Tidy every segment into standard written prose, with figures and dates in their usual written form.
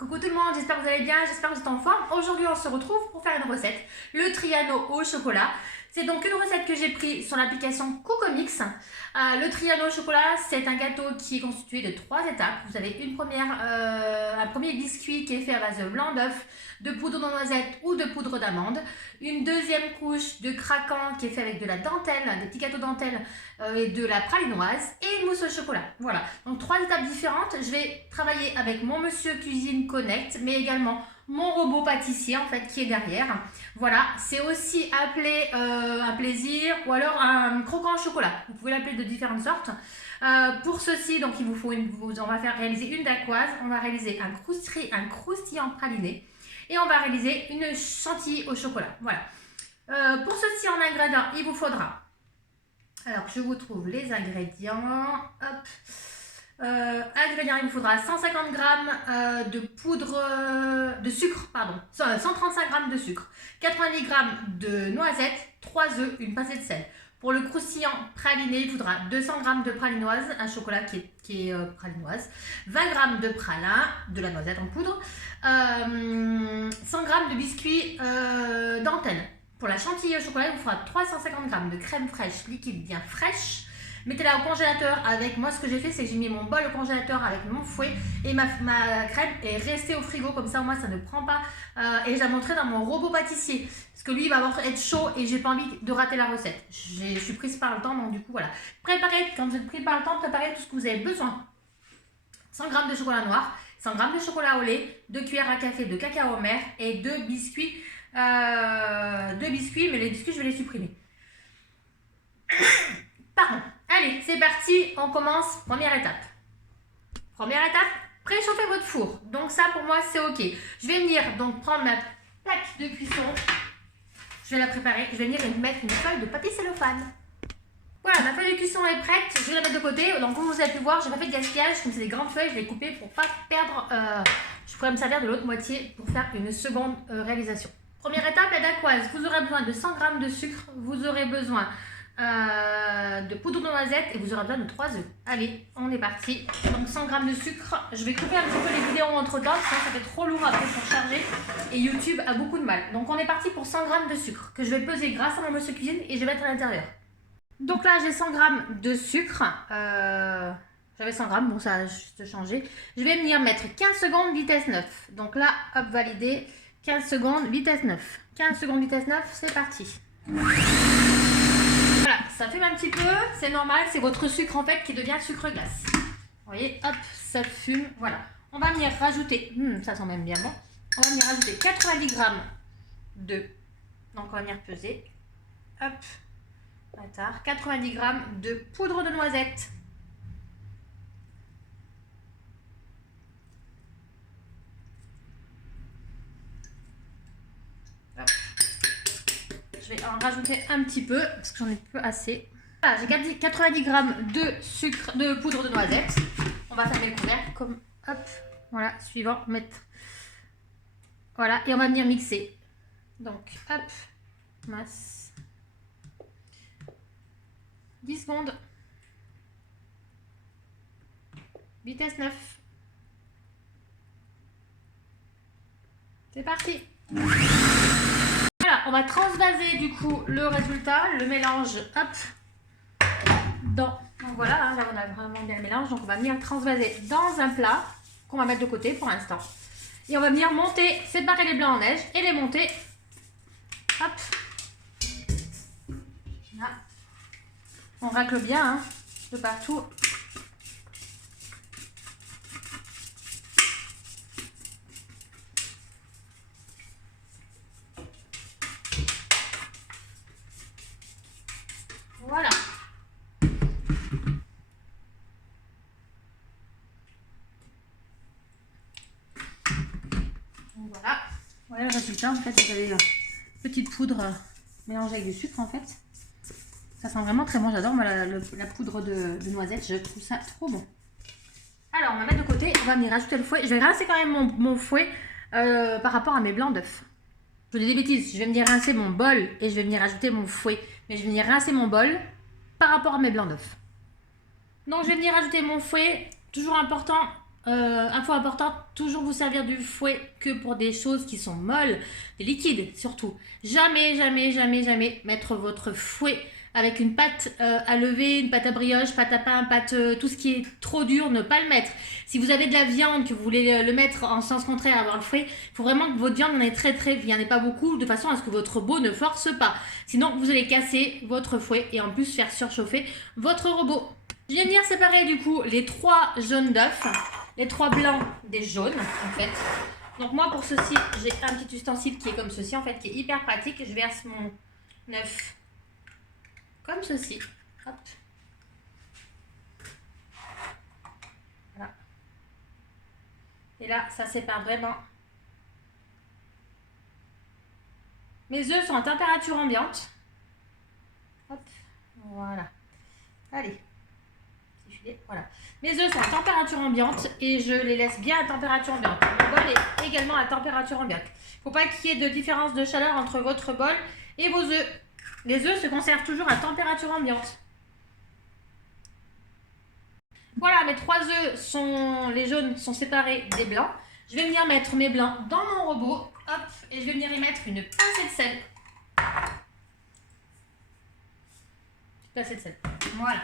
Coucou tout le monde, j'espère que vous allez bien, j'espère que vous êtes en forme. Aujourd'hui on se retrouve pour faire une recette, le Triano au chocolat. C'est donc une recette que j'ai prise sur l'application Cocomix. Le Triano au chocolat, c'est un gâteau qui est constitué de 3 étapes. Vous avez un premier biscuit qui est fait à base de blanc d'œuf, de poudre de noisette ou de poudre d'amande. Une deuxième couche de craquant qui est fait avec de la dentelle, des petits gâteaux dentelle et de la pralinoise et une mousse au chocolat. Voilà, donc 3 étapes différentes. Je vais travailler avec mon Monsieur Cuisine Connect, mais également mon robot pâtissier en fait qui est derrière. Voilà, c'est aussi appelé un plaisir ou alors un croquant au chocolat. Vous pouvez l'appeler de différentes sortes. Pour ceci, donc il vous faut on va faire réaliser une dacquoise, on va réaliser un croustillant praliné et on va réaliser une chantilly au chocolat. Voilà. Pour ceci en ingrédients, il vous faudra. Alors je vous trouve les ingrédients. Hop. Ingrédients, il vous faudra 150 g de sucre, pardon, 135 g de sucre, 90 g de noisettes, 3 œufs, une pincée de sel. Pour le croustillant praliné, il faudra 200 g de pralinoise, un chocolat qui est pralinoise, 20 g de pralin, de la noisette en poudre, 100 g de biscuits dentelle. Pour la chantilly au chocolat, il vous faudra 350 g de crème fraîche liquide bien fraîche. Mettez-la au congélateur avec moi. Ce que j'ai fait, c'est que j'ai mis mon bol au congélateur avec mon fouet et ma crème est restée au frigo. Comme ça, moi, ça ne prend pas. Et je la montrerai dans mon robot pâtissier. Parce que lui, il va être chaud et j'ai pas envie de rater la recette. Je suis prise par le temps, donc du coup, voilà. Préparez, quand vous êtes pris par le temps, préparez tout ce que vous avez besoin. 100 g de chocolat noir, 100 g de chocolat au lait, 2 cuillères à café de cacao amer et 2 biscuits. Mais les biscuits, je vais les supprimer. Pardon. Allez, c'est parti, on commence. Première étape. Première étape, préchauffez votre four. Donc ça, pour moi, c'est OK. Je vais venir donc prendre ma plaque de cuisson. Je vais la préparer. Je vais venir mettre une feuille de papier cellophane. Voilà, ma feuille de cuisson est prête. Je vais la mettre de côté. Donc, comme vous avez pu voir, je n'ai pas fait de gaspillage. Comme c'est des grandes feuilles, je vais les couper pour ne pas perdre. Je pourrais me servir de l'autre moitié pour faire une seconde réalisation. Première étape, la dacquoise. Vous aurez besoin de 100 g de sucre. Vous aurez besoin de poudre de noisette et vous aurez besoin de 3 œufs. Allez, on est parti. Donc 100 g de sucre. Je vais couper un petit peu les vidéos entre temps, sinon ça fait trop lourd après pour charger et YouTube a beaucoup de mal. Donc on est parti pour 100 g de sucre que je vais peser grâce à mon Monsieur Cuisine et je vais mettre à l'intérieur. Donc là j'ai 100 g de sucre. J'avais 100 g, bon ça a juste changé. Je vais venir mettre 15 secondes vitesse 9. Donc là, hop, validé. 15 secondes vitesse 9. 15 secondes vitesse 9, c'est parti. Voilà, ça fume un petit peu, c'est normal, c'est votre sucre en fait qui devient sucre glace. Vous voyez, hop, ça fume, voilà. On va venir rajouter, ça sent même bien bon, on va venir rajouter 90 g de, donc on va venir peser, hop, 90 g de poudre de noisette. Je vais en rajouter un petit peu parce que j'en ai peu assez. Voilà, j'ai 90 g de poudre de noisette. On va fermer le couvercle comme hop, voilà, suivant, mettre. Voilà, et on va venir mixer. Donc hop, masse. 10 secondes. Vitesse 9. C'est parti. Voilà, on va transvaser du coup le résultat, le mélange, hop, donc voilà, hein, là on a vraiment bien le mélange, donc on va venir transvaser dans un plat qu'on va mettre de côté pour l'instant. Et on va venir monter, séparer les blancs en neige et les monter, hop, là. On racle bien, hein, de partout. Voilà. Voilà le résultat. En fait, vous avez une petite poudre mélangée avec du sucre en fait. Ça sent vraiment très bon. J'adore la poudre de noisette. Je trouve ça trop bon. Alors, on va mettre de côté. On va venir rajouter le fouet. Je vais rincer quand même mon fouet par rapport à mes blancs d'œufs. Je dis des bêtises, je vais venir rincer mon bol et je vais venir ajouter mon fouet. Mais je vais venir rincer mon bol par rapport à mes blancs d'œufs. Donc je vais venir ajouter mon fouet. Toujours important, info importante, toujours vous servir du fouet que pour des choses qui sont molles, des liquides surtout. Jamais, jamais, jamais, jamais mettre votre fouet avec une pâte à lever, une pâte à brioche, pâte à pain, pâte, tout ce qui est trop dur, ne pas le mettre. Si vous avez de la viande, que vous voulez le mettre en sens contraire, avoir le fouet, il faut vraiment que votre viande en ait il n'y en ait pas beaucoup, de façon à ce que votre robot ne force pas. Sinon, vous allez casser votre fouet et en plus faire surchauffer votre robot. Je vais venir séparer du coup les 3 jaunes d'œufs, les 3 blancs des jaunes en fait. Donc moi pour ceci, j'ai un petit ustensile qui est comme ceci en fait, qui est hyper pratique. Je verse mon œuf comme ceci. Hop. Voilà. Et là, ça sépare vraiment. Mes œufs sont à température ambiante. Hop. Voilà. Allez. Voilà. Mes œufs sont à température ambiante et je les laisse bien à température ambiante. Mon bol est également à température ambiante. Il ne faut pas qu'il y ait de différence de chaleur entre votre bol et vos œufs. Les œufs se conservent toujours à température ambiante. Voilà, mes 3 œufs sont, les jaunes sont séparés des blancs. Je vais venir mettre mes blancs dans mon robot. Hop, et je vais venir y mettre une pincée de sel. Une pincée de sel. Voilà.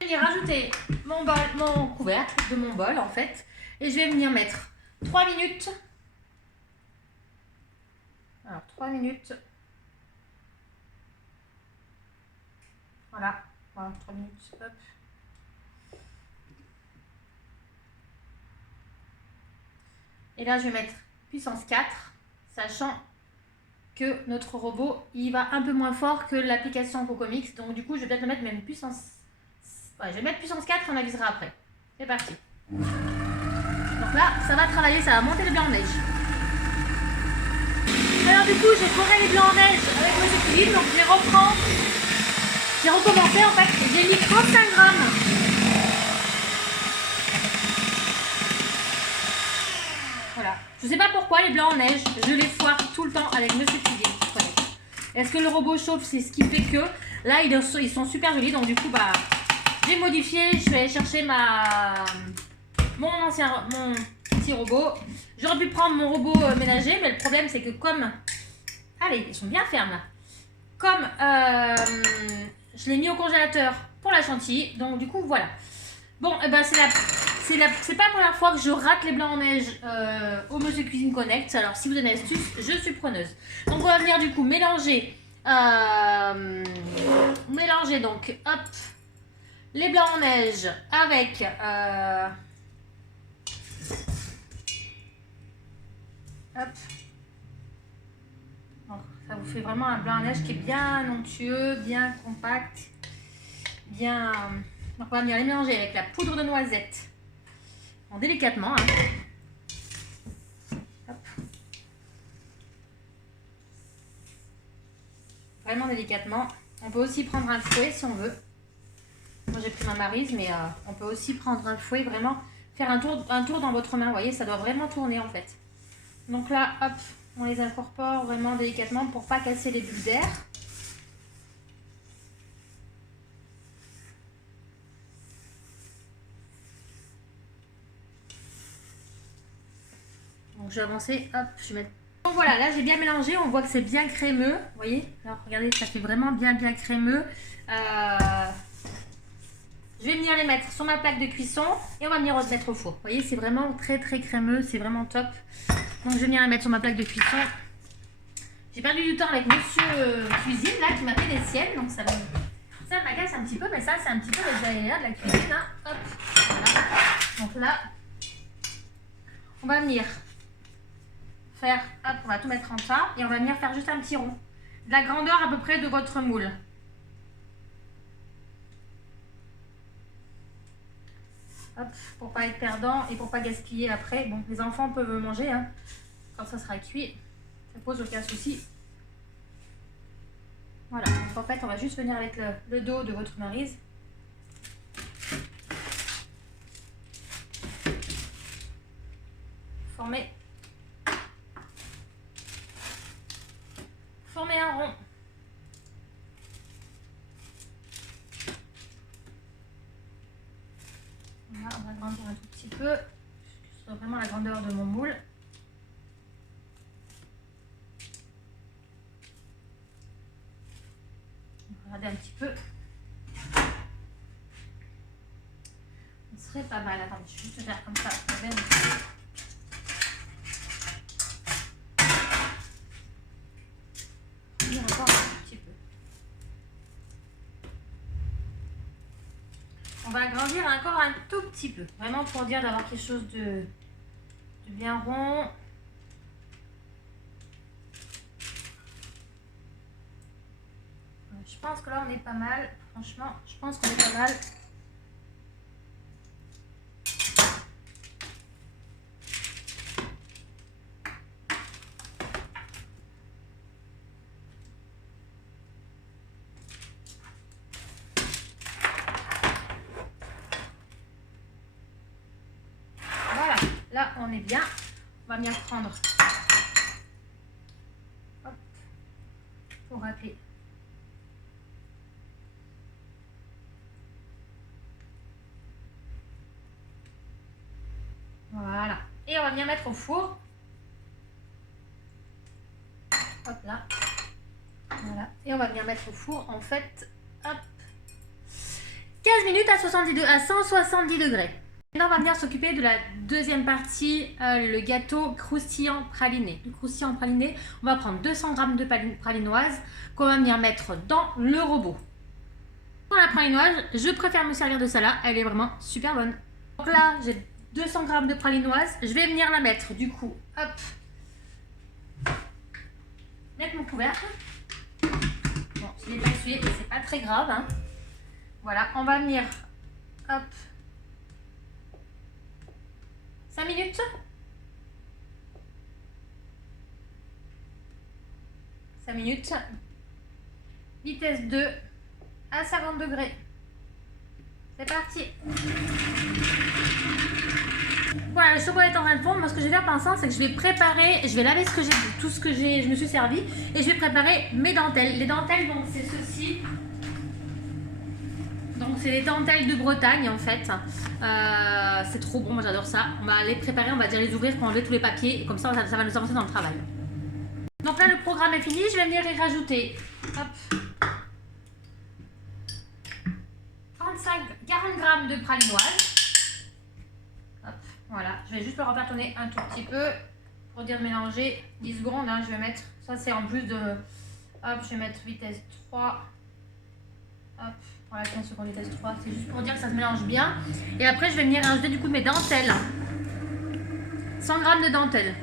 Je vais venir rajouter mon couvercle de mon bol en fait. Et je vais venir mettre 3 minutes. Alors 3 minutes. Voilà. Voilà, 3 minutes. Hop. Et là je vais mettre puissance 4, sachant que notre robot il va un peu moins fort que l'application Cocomix. Donc du coup je vais peut-être le mettre même puissance. Ouais, je vais mettre puissance 4 et on avisera après. C'est parti. Donc là, ça va travailler, ça va monter les blancs en neige. Alors du coup, j'ai foré les blancs en neige avec mes équilibres, donc je les reprends. J'ai recommencé en fait, j'ai mis 35 grammes. Voilà. Je sais pas pourquoi les blancs en neige, je les foire tout le temps avec Monsieur Cuisine. Est-ce que le robot chauffe? C'est ce qui fait que là, ils sont super jolis, donc du coup, bah... j'ai modifié, je vais aller chercher mon petit robot. J'aurais pu prendre mon robot ménager, mais le problème c'est que comme... Allez, ils sont bien fermes là. Comme je l'ai mis au congélateur pour la chantilly, donc du coup voilà. Bon, et ben c'est pas la première fois que je rate les blancs en neige au Monsieur Cuisine Connect. Alors si vous avez une astuce, je suis preneuse. Donc on va venir du coup mélanger donc hop les blancs en neige avec hop. Bon, ça vous fait vraiment un blanc en neige qui est bien onctueux, bien compact, bien. Donc on va venir les mélanger avec la poudre de noisette, en délicatement. Hein. Hop. Vraiment délicatement. On peut aussi prendre un fouet si on veut. Moi j'ai pris ma maryse, mais on peut aussi prendre un fouet, vraiment faire un tour dans votre main. Vous voyez, ça doit vraiment tourner en fait. Donc là, hop, on les incorpore vraiment délicatement pour pas casser les bulles d'air. Donc je vais avancer, hop, je vais mettre... Donc voilà, là j'ai bien mélangé, on voit que c'est bien crémeux, vous voyez. Alors regardez, ça fait vraiment bien crémeux. Je vais venir les mettre sur ma plaque de cuisson et on va venir les mettre au four. Vous voyez, c'est vraiment très crémeux, c'est vraiment top. Donc je vais venir les mettre sur ma plaque de cuisson. J'ai perdu du temps avec Monsieur Cuisine là qui m'a fait des siennes, donc ça m'agace un petit peu, mais ça c'est un petit peu les aléas de la cuisine. Hein. Hop, voilà. Donc là, on va venir faire, hop, on va tout mettre en tas et on va venir faire juste un petit rond. De la grandeur à peu près de votre moule. Hop, pour pas être perdant et pour pas gaspiller après. Bon, les enfants peuvent manger hein, quand ça sera cuit. Ça pose aucun souci. Voilà, donc en fait, on va juste venir avec le dos de votre maryse. Former un rond. Voilà. soit vraiment la grandeur de mon moule. Regardez un petit peu. Ce serait pas mal. Attendez, je vais juste faire comme ça. Encore un petit peu. On va agrandir encore un tout petit peu. Vraiment pour dire d'avoir quelque chose de bien rond. Je pense que là on est pas mal. Franchement, je pense qu'on est pas mal. Voilà, là on est bien. On va bien prendre. Hop, pour racler. Voilà. Et on va bien mettre au four. Hop là. Voilà. Et on va bien mettre au four en fait. Hop. 15 minutes à 170 degrés. Maintenant, on va venir s'occuper de la deuxième partie, le gâteau croustillant praliné. Le croustillant praliné, on va prendre 200 g de pralinoise qu'on va venir mettre dans le robot. Pour la pralinoise, je préfère me servir de ça là. Elle est vraiment super bonne. Donc là, j'ai 200 g de pralinoise, je vais venir la mettre du coup, hop, mettre mon couvercle. Bon, je ne l'ai pas essuyé, mais c'est pas très grave, hein. Voilà, on va venir, hop, 5 minutes. 5 minutes, vitesse 2 à 50 degrés. C'est parti. Voilà, le chocolat est en train de fondre. Moi, ce que je vais faire pour l'instant, c'est que je vais préparer, je vais laver tout ce que je me suis servi et je vais préparer mes dentelles. Les dentelles, donc c'est ceci. Donc c'est les dentelles de Bretagne en fait. C'est trop bon, moi j'adore ça. On va les préparer, on va déjà les ouvrir pour enlever tous les papiers et comme ça, ça va nous avancer dans le travail. Donc là, le programme est fini. Je vais venir y rajouter, hop, 40 g de pralinoise. Hop, voilà, je vais juste le refaire tourner un tout petit peu pour dire de mélanger. 10 secondes, hein, je vais mettre, ça c'est en plus de, hop, je vais mettre vitesse 3. Hop, voilà, 15 secondes vitesse 3, c'est juste pour dire que ça se mélange bien. Et après, je vais venir rajouter du coup mes dentelles. 100 g de dentelles.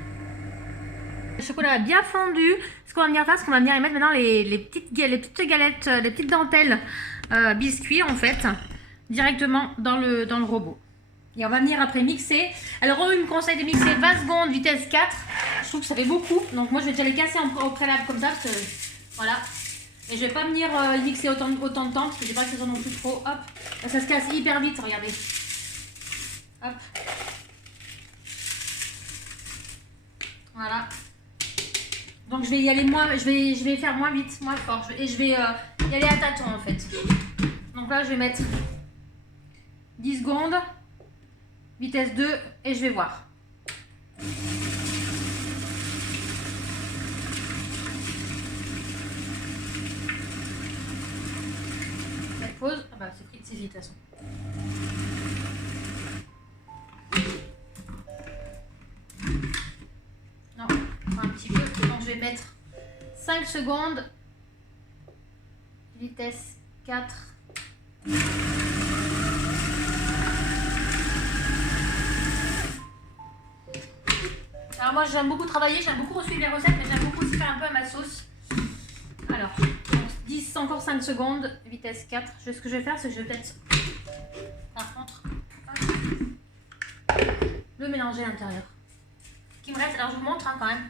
Le chocolat a bien fondu. Ce qu'on va venir faire, c'est qu'on va venir y mettre maintenant les petites galettes, les petites dentelles biscuits en fait, directement dans le robot. Et on va venir après mixer. Alors eux, ils me conseillent de mixer 20 secondes, vitesse 4. Je trouve que ça fait beaucoup. Donc moi, je vais déjà les casser au préalable comme ça. Parce que, voilà. Et je vais pas venir mixer autant de temps parce que j'ai pas que ça soit non plus trop. Hop. Là, ça se casse hyper vite, regardez. Hop. Voilà. Donc je vais y aller je vais faire moins vite, moins fort. Et je vais y aller à tâtons en fait. Donc là, je vais mettre 10 secondes. Vitesse 2 et je vais voir. La pause. Ah bah c'est vite de toute façon. Non, un petit peu. Donc je vais mettre 5 secondes. Vitesse 4. Alors moi j'aime beaucoup travailler, j'aime beaucoup suivre les recettes, mais j'aime beaucoup aussi faire un peu à ma sauce. Alors, 10, encore 5 secondes, vitesse 4. Ce que je vais faire, c'est que je vais peut-être, par contre, le mélanger à l'intérieur. Ce qui me reste, alors je vous montre hein, quand même.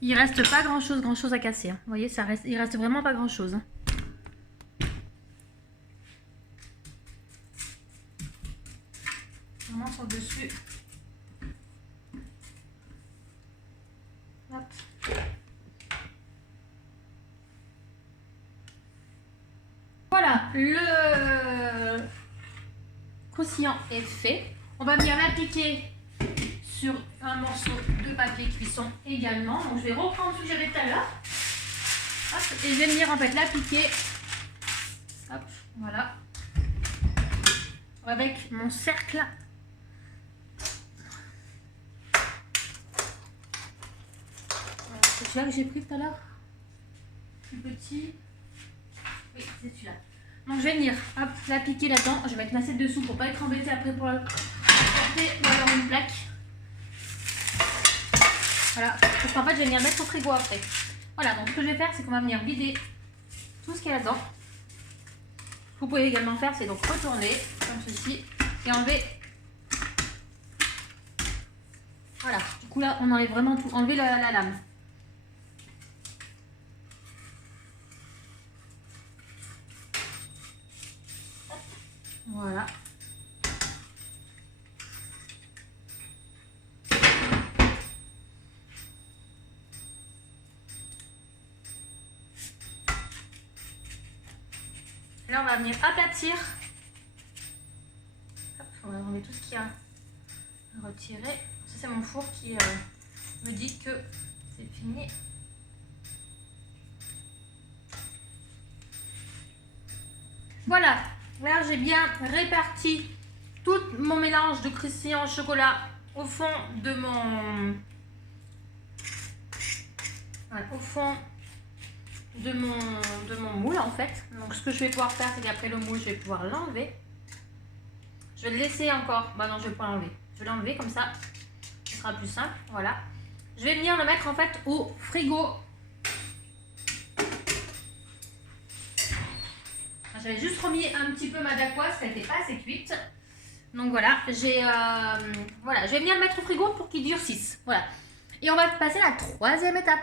Il reste pas grand chose à casser. Hein. Vous voyez, il reste vraiment pas grand chose. Hein. Vraiment sur le dessus. Hop. Voilà, le croustillant est fait. On va venir l'appliquer sur un morceau de papier cuisson également. Donc je vais reprendre ce que j'avais tout à l'heure. Et je vais venir en fait l'appliquer. Hop, voilà. Avec mon cercle. C'est celui-là que j'ai pris tout à l'heure. Plus petit. Oui, c'est celui-là. Donc je vais venir l'appliquer là-dedans. Je vais mettre une assiette dessous pour pas être embêtée après pour la porter ou alors une plaque. Voilà, parce qu'en fait je vais venir mettre au frigo après. Voilà, donc ce que je vais faire, c'est qu'on va venir vider tout ce qu'il y a là-dedans. Ce que vous pouvez également faire, c'est donc retourner comme ceci et enlever. Voilà, du coup là on enlève vraiment tout, enlever la lame. Voilà. Là, on va venir aplatir. Hop, on va enlever tout ce qu'il y a à retirer. Ça, c'est mon four qui me dit que c'est fini. Voilà, là j'ai bien réparti tout mon mélange de croustillant au chocolat au fond de mon... Voilà, au fond de mon moule en fait. Donc ce que je vais pouvoir faire, c'est qu'après le moule, je vais pouvoir l'enlever. Je vais le laisser encore. Bah non, je vais pas l'enlever. Je vais l'enlever comme ça. Ce sera plus simple. Voilà. Je vais venir le mettre en fait au frigo. J'avais juste remis un petit peu ma dacquoise, elle n'était pas assez cuite. Donc voilà, voilà, je vais venir le mettre au frigo pour qu'il durcisse. Voilà. Et on va passer à la troisième étape.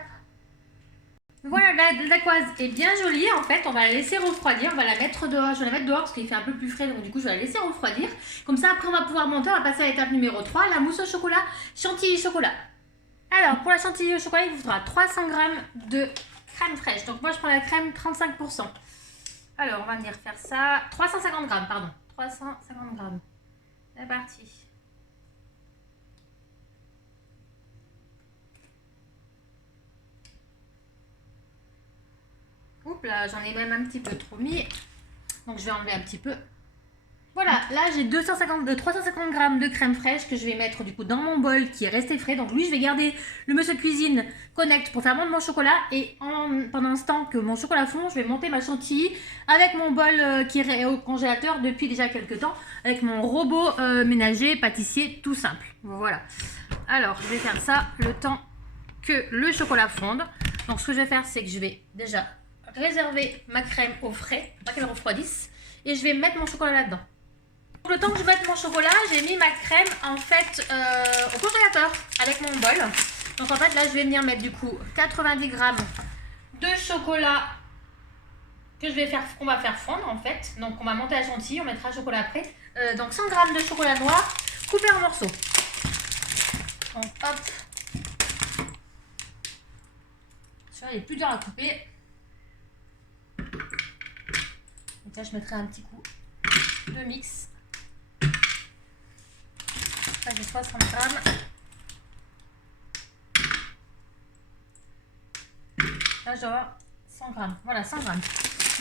Voilà, la dacquoise est bien jolie. En fait, on va la laisser refroidir. On va la mettre dehors. Je vais la mettre dehors parce qu'il fait un peu plus frais. Donc du coup, je vais la laisser refroidir. Comme ça, après, on va pouvoir monter. On va passer à l'étape numéro 3, la mousse au chocolat, chantilly chocolat. Alors, pour la chantilly au chocolat, il vous faudra 300 g de crème fraîche. Donc moi, je prends la crème 35%. Alors, on va venir faire ça. 350 g, pardon. 350 g. C'est parti. Oups là, j'en ai même un petit peu trop mis. Donc, je vais enlever un petit peu. Voilà, là j'ai 350 g de crème fraîche que je vais mettre du coup dans mon bol qui est resté frais. Donc lui, je vais garder le monsieur cuisine connect pour faire fondre mon chocolat. Et pendant ce temps que mon chocolat fond, je vais monter ma chantilly avec mon bol qui est au congélateur depuis déjà quelques temps. Avec mon robot ménager, pâtissier, tout simple. Voilà. Alors, je vais faire ça le temps que le chocolat fonde. Donc ce que je vais faire, c'est que je vais déjà réserver ma crème au frais, pour pas qu'elle refroidisse. Et je vais mettre mon chocolat là-dedans. Pour le temps que je mette mon chocolat, j'ai mis ma crème en fait au congélateur avec mon bol. Donc en fait là je vais venir mettre du coup 90 g de chocolat que qu'on va faire fondre en fait. Donc on va monter la chantilly, on mettra le chocolat après. Donc 100 g de chocolat noir coupé en morceaux. Donc hop. Ça il est plus dur à couper. Donc là je mettrai un petit coup de mix. Là j'ai 60 g. Là je dois avoir 100 g. Voilà, 100 g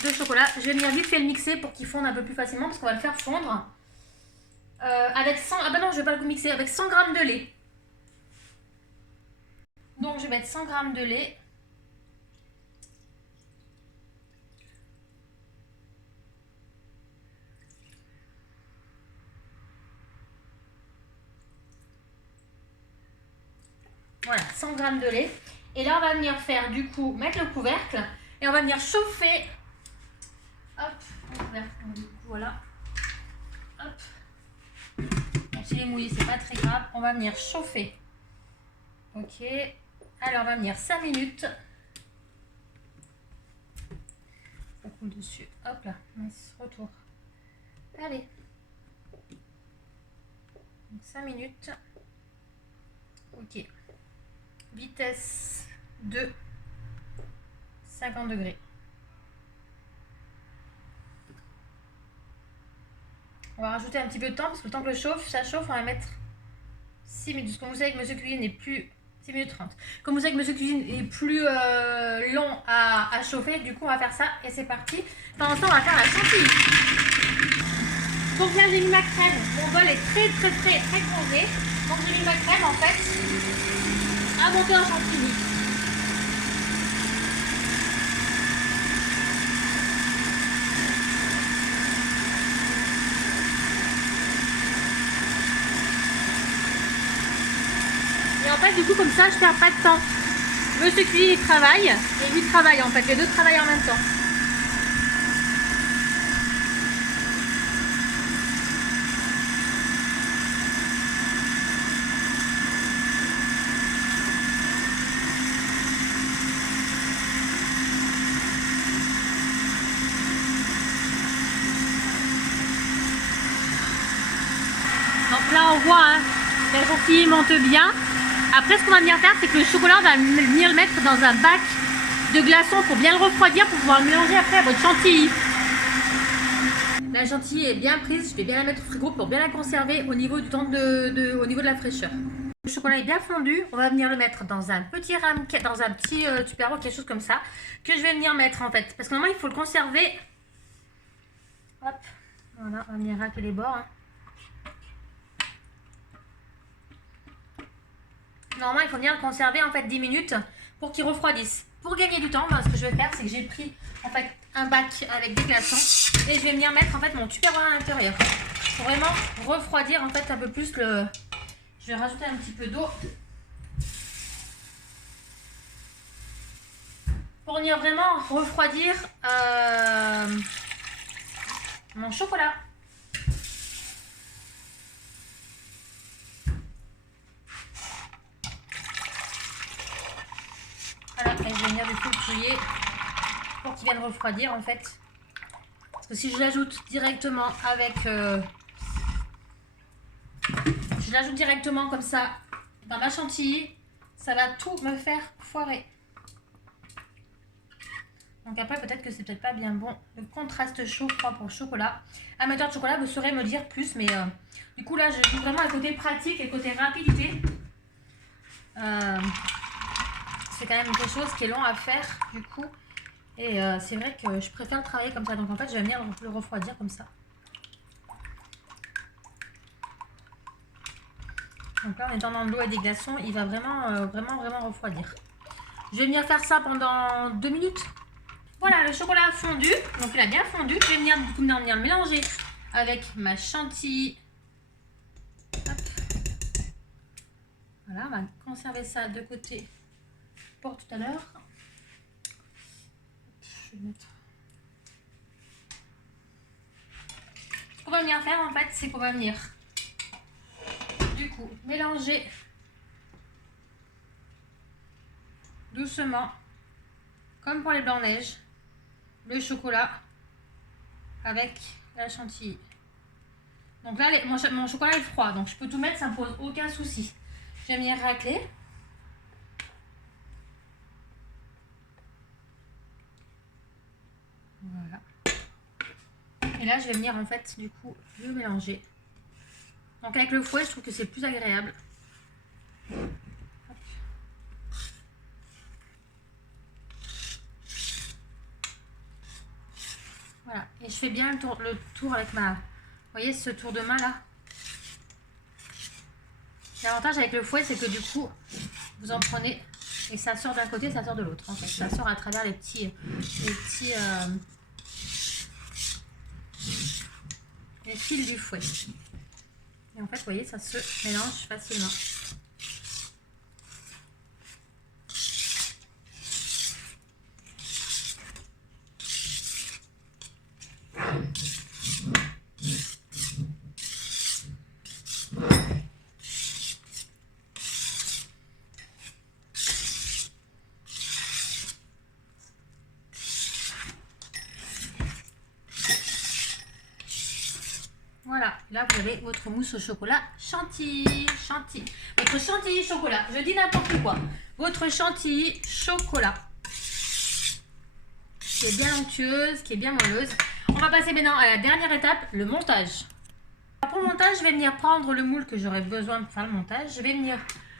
de chocolat. Je vais venir vite fait le mixer pour qu'il fonde un peu plus facilement parce qu'on va le faire fondre. Avec 100... Ah bah non, je vais pas le mixer. Avec 100 g de lait. Donc je vais mettre 100 g de lait. Voilà, 100 g de lait. Et là, on va venir faire du coup, mettre le couvercle. Et on va venir chauffer. Hop, le couvercle. Du coup, voilà. Hop. Bon, s'il est mouillé, c'est pas très grave. On va venir chauffer. Ok. Alors, on va venir 5 minutes. Ça coule dessus. Hop là. Retour. Allez. Donc, 5 minutes. Ok. Vitesse de 50 degrés. On va rajouter un petit peu de temps parce que le temps que ça chauffe, on va mettre 6 minutes. Comme vous savez que Monsieur Cuisine est plus... 6 minutes 30. Comme vous savez que Monsieur Cuisine est plus long à chauffer, du coup on va faire ça et c'est parti. Pendant ce temps on va faire la chantilly. Donc là j'ai mis ma crème. Mon bol est très bronzé. Donc j'ai mis ma crème en fait à monter en chantilly. Et en fait, du coup, comme ça, je perds pas de temps. Monsieur Cuisine, il travaille et lui travaille en fait. Les deux travaillent en même temps. Donc là, on voit, hein, la chantilly monte bien. Après, ce qu'on va venir faire, c'est que le chocolat, on va venir le mettre dans un bac de glaçons pour bien le refroidir, pour pouvoir le mélanger après à votre chantilly. La chantilly est bien prise, je vais bien la mettre au frigo pour bien la conserver au niveau du temps au niveau de la fraîcheur. Le chocolat est bien fondu, on va venir le mettre dans un petit ramequin, dans un petit tupperware, quelque chose comme ça, que je vais venir mettre en fait. Parce que normalement, il faut le conserver. Hop, voilà, on va venir racler les bords. Hein. Normalement, il faut venir le conserver en fait 10 minutes pour qu'il refroidisse. Pour gagner du temps, ben, ce que je vais faire, c'est que j'ai pris en fait un bac avec des glaçons et je vais venir mettre en fait mon tupperware à l'intérieur pour vraiment refroidir en fait un peu plus le. Je vais rajouter un petit peu d'eau pour venir vraiment refroidir mon chocolat. Voilà, et je vais venir du coup le touiller pour qu'il vienne refroidir en fait. Parce que si je l'ajoute directement avec... je l'ajoute directement comme ça dans ma chantilly, ça va tout me faire foirer. Donc après peut-être que c'est peut-être pas bien bon. Le contraste chaud-froid pour chocolat. Amateur de chocolat, vous saurez me dire plus, mais du coup là je joue vraiment le côté pratique et le côté rapidité. C'est quand même quelque chose qui est long à faire du coup. Et c'est vrai que je préfère le travailler comme ça. Donc en fait je vais venir le refroidir comme ça. Donc là en étant dans de l'eau et des glaçons, il va vraiment refroidir. Je vais venir faire ça pendant 2 minutes. Voilà, le chocolat a fondu. Donc il a bien fondu. Je vais venir le mélanger avec ma chantilly. Hop. Voilà, on va conserver ça de côté pour tout à l'heure. Je vais mettre. Ce qu'on va venir faire en fait, c'est qu'on va venir du coup mélanger doucement, comme pour les blancs de neige, le chocolat avec la chantilly. Donc là, mon chocolat est froid, donc je peux tout mettre, ça ne me pose aucun souci. Je vais venir racler. Voilà. Et là, je vais venir en fait, du coup, le mélanger. Donc avec le fouet, je trouve que c'est plus agréable. Voilà. Et je fais bien le tour avec ma... Vous voyez ce tour de main là? L'avantage avec le fouet, c'est que du coup, vous en prenez et ça sort d'un côté, ça sort de l'autre. En fait, ça sort à travers les fils du fouet. Et en fait, vous voyez, ça se mélange facilement. Voilà, là vous avez votre mousse au chocolat chantilly. Votre chantilly chocolat, je dis n'importe quoi. Votre chantilly chocolat, qui est bien onctueuse, qui est bien moelleuse. On va passer maintenant à la dernière étape, le montage. pour le montage, je vais venir prendre le moule que j'aurai besoin pour faire le montage. Je vais venir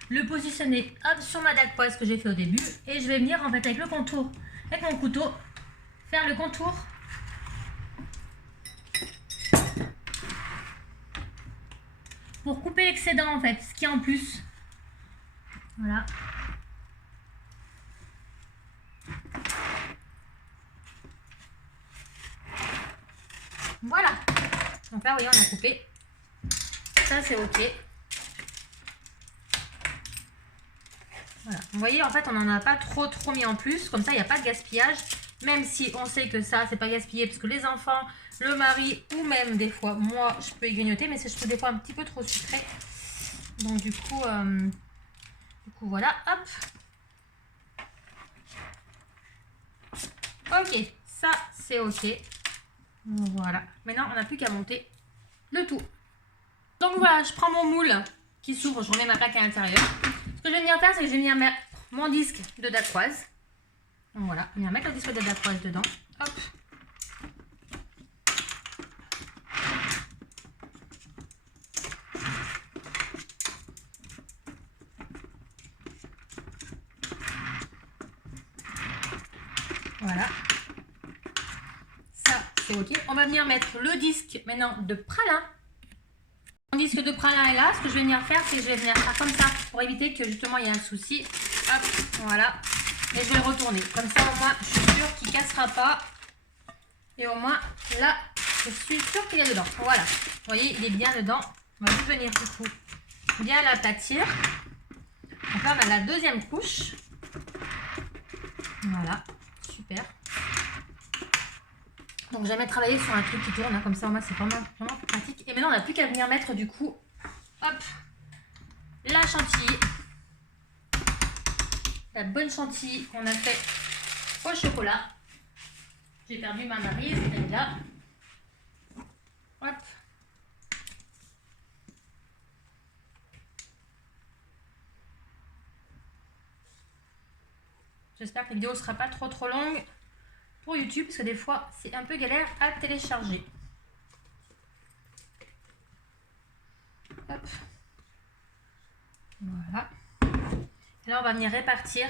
le positionner hop, sur ma dacquoise que j'ai fait au début. Et je vais venir en fait avec le contour, avec mon couteau, faire le contour. Pour couper l'excédent en fait, ce qui est en plus. Voilà. Voilà. Donc là, vous voyez, on a coupé. Ça, c'est ok. Voilà. Vous voyez, en fait, on n'en a pas trop mis en plus. Comme ça, il n'y a pas de gaspillage. Même si on sait que ça, c'est pas gaspillé. Parce que les enfants, le mari ou même des fois, moi, je peux y grignoter. Mais c'est je trouve des fois un petit peu trop sucré. Donc du coup voilà, hop. Ok, ça, c'est ok. Voilà. Maintenant, on n'a plus qu'à monter le tout. Donc voilà, je prends mon moule qui s'ouvre, je remets ma plaque à l'intérieur. Ce que je vais venir faire, c'est que je vais venir mettre mon disque de dacquoise. Donc voilà, je vais venir mettre le disque de dacquoise dedans. Hop. Voilà. Ça, c'est ok. On va venir mettre le disque maintenant de pralin. Mon disque de pralin est là. Ce que je vais venir faire, c'est que je vais venir faire comme ça pour éviter que justement il y ait un souci. Hop, voilà. Et je vais le retourner. Comme ça, au moins, je suis sûre qu'il ne cassera pas. Et au moins, là, je suis sûre qu'il est dedans. Voilà. Vous voyez, il est bien dedans. On va juste venir du coup bien l'aplatir. Donc là, on a la deuxième couche. Voilà. Super. Donc jamais travailler sur un truc qui tourne, hein, comme ça au moins c'est vraiment pratique. Et maintenant on n'a plus qu'à venir mettre du coup, hop, la chantilly. La bonne chantilly qu'on a fait au chocolat. J'ai perdu ma maryse, elle est là. Hop. J'espère que la vidéo ne sera pas trop longue pour YouTube, parce que des fois, c'est un peu galère à télécharger. Hop. Voilà. Et là, on va venir répartir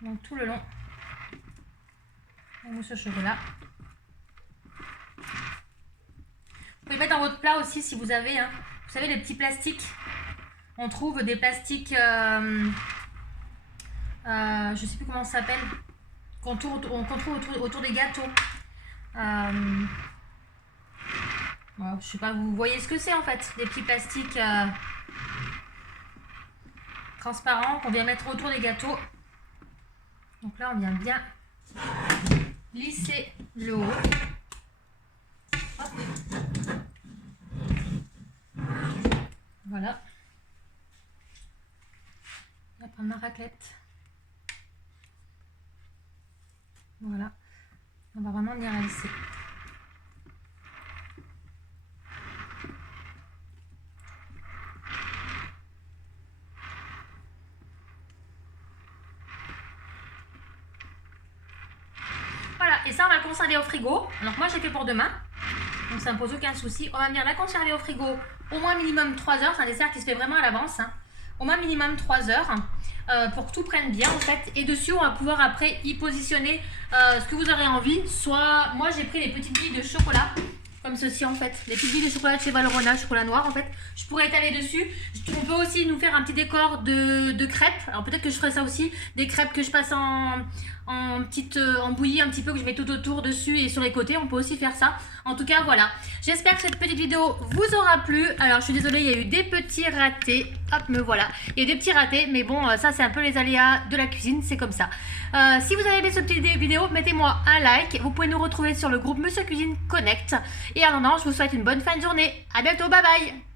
donc tout le long la mousse au chocolat. Vous pouvez mettre dans votre plat aussi si vous avez, hein, vous savez, les petits plastiques. On trouve des plastiques, je sais plus comment ça s'appelle, qu'on trouve autour des gâteaux. Bon, je sais pas, vous voyez ce que c'est en fait, des petits plastiques transparents qu'on vient mettre autour des gâteaux. Donc là, on vient bien lisser le haut. Hop. Voilà. Je vais prendre ma raclette. Voilà. On va vraiment bien la lisser. Voilà, et ça on va le conserver au frigo. Alors moi j'ai fait pour demain, donc ça ne me pose aucun souci. On va venir la conserver au frigo au moins minimum 3 heures. C'est un dessert qui se fait vraiment à l'avance, hein. Au moins minimum 3 heures pour que tout prenne bien en fait. Et dessus on va pouvoir après y positionner ce que vous aurez envie. Soit, moi j'ai pris les petites billes de chocolat comme ceci en fait, les petites billes de chocolat de chez Valrhona, chocolat noir en fait. Je pourrais étaler dessus. On peut aussi nous faire un petit décor de crêpes. Alors peut-être que je ferai ça aussi, des crêpes que je passe en bouillie un petit peu, que je mets tout autour dessus et sur les côtés. On peut aussi faire ça. En tout cas voilà, j'espère que cette petite vidéo vous aura plu. Alors je suis désolée, il y a eu des petits ratés. Hop, me voilà, il y a eu des petits ratés, mais bon, ça c'est un peu les aléas de la cuisine, c'est comme ça. Si vous avez aimé cette petite vidéo, mettez-moi un like. Vous pouvez nous retrouver sur le groupe Monsieur Cuisine Connect. Et en attendant, je vous souhaite une bonne fin de journée. À bientôt, bye bye.